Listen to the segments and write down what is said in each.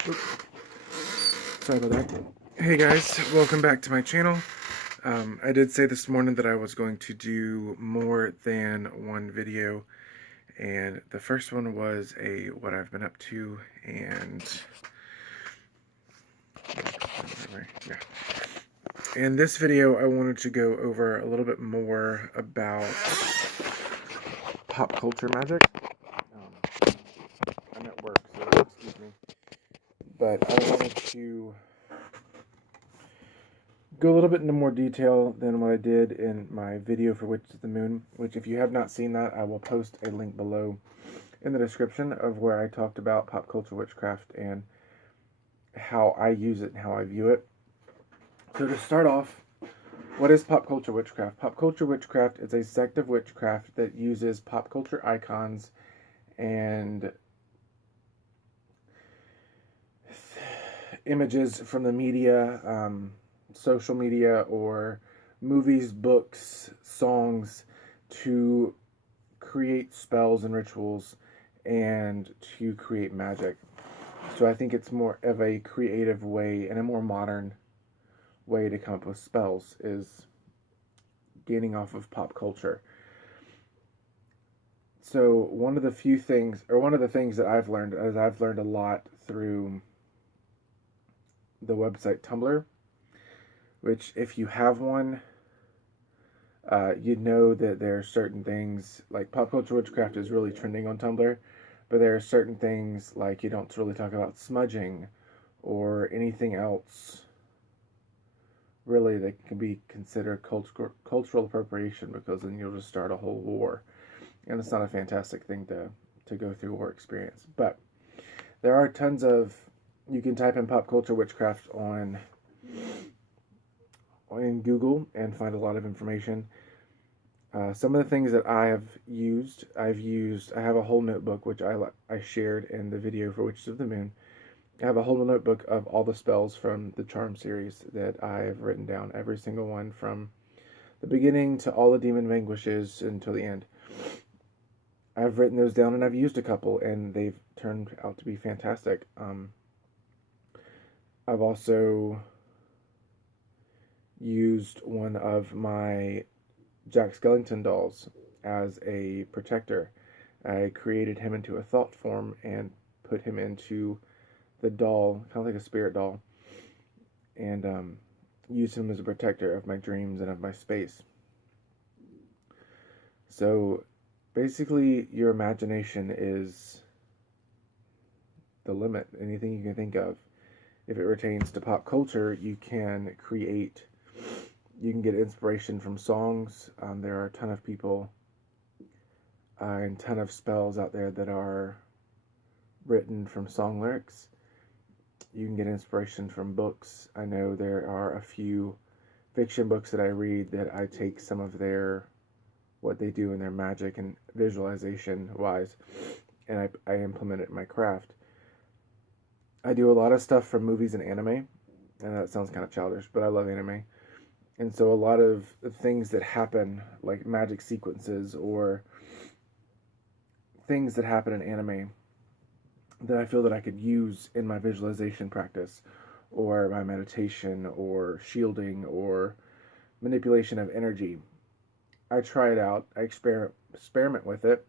Sorry about that. Hey guys, welcome back to my channel. I did say this morning that I was going to do more than one video, and the first one was a what I've been up to, and yeah. In this video, I wanted to go over a little bit more about pop culture magic. I'm at work, so excuse me. But I wanted to go a little bit into more detail than what I did in my video for Witches of the Moon, which if you have not seen that, I will post a link below in the description of where I talked about pop culture witchcraft and how I use it and how I view it. So to start off, what is pop culture witchcraft? Pop culture witchcraft is a sect of witchcraft that uses pop culture icons and images from the media, social media, or movies, books, songs to create spells and rituals and to create magic. So I think it's more of a creative way and a more modern way to come up with spells is gaining off of pop culture. So one of the things that I've learned is I've learned a lot through the website Tumblr, which if you have one, you'd know that there are certain things, like pop culture witchcraft is really trending on Tumblr, but there are certain things like you don't really talk about smudging or anything else really that can be considered cultural appropriation, because then you'll just start a whole war. And it's not a fantastic thing to go through or experience. But there are tons of, you can type in pop culture witchcraft in Google and find a lot of information. Some of the things that I have a whole notebook which I shared in the video for Witches of the Moon. I have a whole notebook of all the spells from the Charm series that I've written down, every single one from the beginning to all the demon vanquishes until the end. I've written those down and I've used a couple and they've turned out to be fantastic. I've also used one of my Jack Skellington dolls as a protector. I created him into a thought form and put him into the doll, kind of like a spirit doll, and used him as a protector of my dreams and of my space. So basically, your imagination is the limit. Anything you can think of. If it pertains to pop culture, you can get inspiration from songs. There are a ton of people and ton of spells out there that are written from song lyrics. You can get inspiration from books. I know there are a few fiction books that I read that I take some of what they do in their magic and visualization wise, and I implement it in my craft. I do a lot of stuff from movies and anime, and that sounds kind of childish, but I love anime. And so a lot of things that happen, like magic sequences or things that happen in anime that I feel that I could use in my visualization practice or my meditation or shielding or manipulation of energy. I try it out, I experiment with it,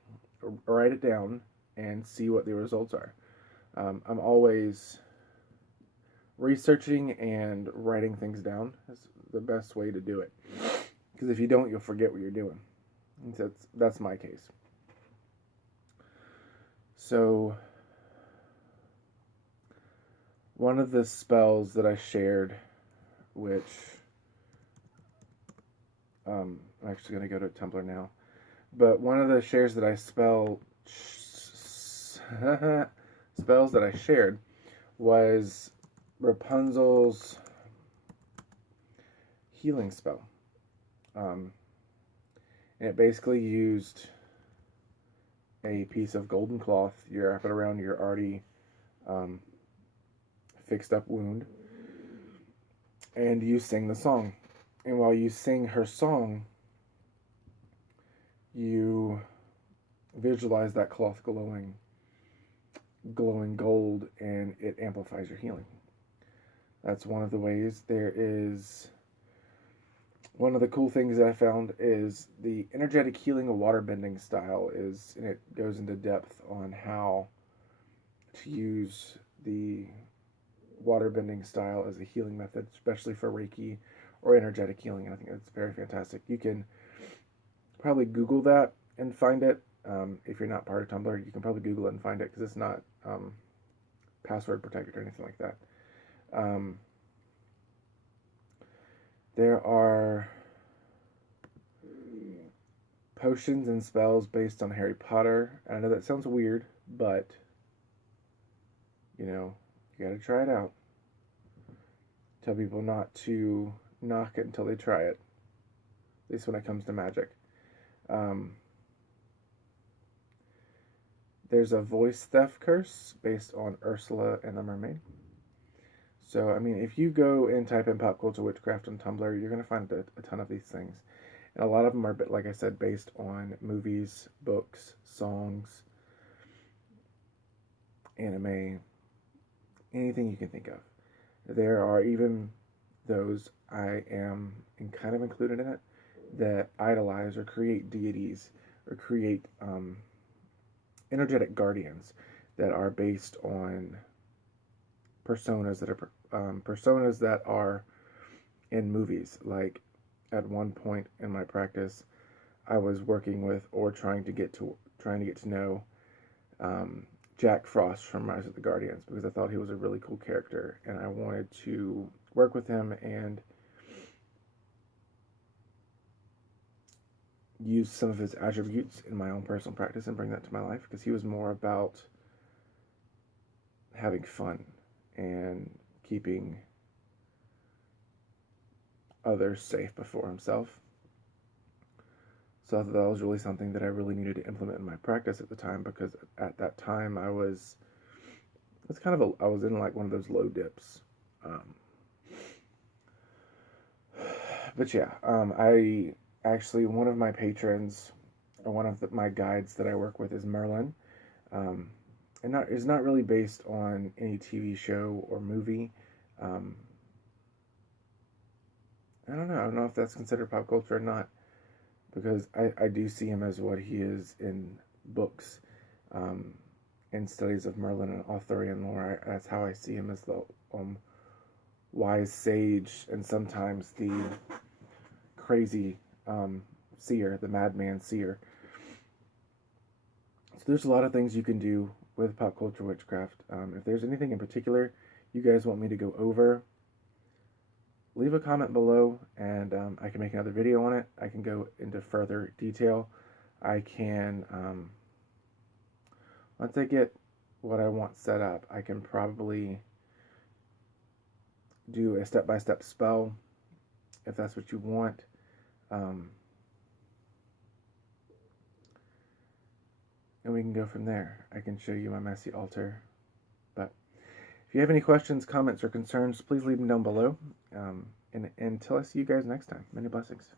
write it down, and see what the results are. I'm always researching and writing things down. Is the best way to do it, because if you don't, you'll forget what you're doing. And that's my case. So one of the spells that I shared, which I'm actually going to go to Tumblr now, but one of the spells that I shared was Rapunzel's healing spell. And it basically used a piece of golden cloth. You wrap it around your already fixed up wound, and you sing the song. And while you sing her song, you visualize that cloth glowing. glowing gold, and it amplifies your healing. That's one of the ways. There is one of the cool things that I found is the energetic healing of waterbending style is, and it goes into depth on how to use the waterbending style as a healing method, especially for Reiki or energetic healing. And I think that's very fantastic. You can probably Google that and find it. If you're not part of Tumblr, you can probably Google it and find it because it's not password protected or anything like that. There are potions and spells based on Harry Potter. I know that sounds weird, but you know, you gotta try it out. Tell people not to knock it until they try it. At least when it comes to magic. There's a voice theft curse based on Ursula and the Mermaid. So, I mean, if you go and type in Pop Culture Witchcraft on Tumblr, you're going to find a ton of these things. And a lot of them are, like I said, based on movies, books, songs, anime, anything you can think of. There are even those, I am kind of included in it, that idolize or create deities or create energetic guardians that are based on personas that are in movies. Like at one point in my practice, I was working with or trying to get to know Jack Frost from Rise of the Guardians because I thought he was a really cool character and I wanted to work with him and use some of his attributes in my own personal practice and bring that to my life because he was more about having fun and keeping others safe before himself. So I thought that was really something that I really needed to implement in my practice at the time because at that time I was in like one of those low dips. But yeah, I actually, one of my patrons or one of my guides that I work with is Merlin. And is not really based on any TV show or movie. I don't know if that's considered pop culture or not, because I do see him as what he is in books, in studies of Merlin and Arthurian lore. That's how I see him, as the wise sage and sometimes the crazy seer, the madman seer. So there's a lot of things you can do with Pop Culture Witchcraft. If there's anything in particular you guys want me to go over, leave a comment below and I can make another video on it. I can go into further detail. I can, once I get what I want set up, I can probably do a step-by-step spell if that's what you want. And we can go from there. I can show you my messy altar. But if you have any questions, comments, or concerns, please leave them down below. And until I see you guys next time, many blessings.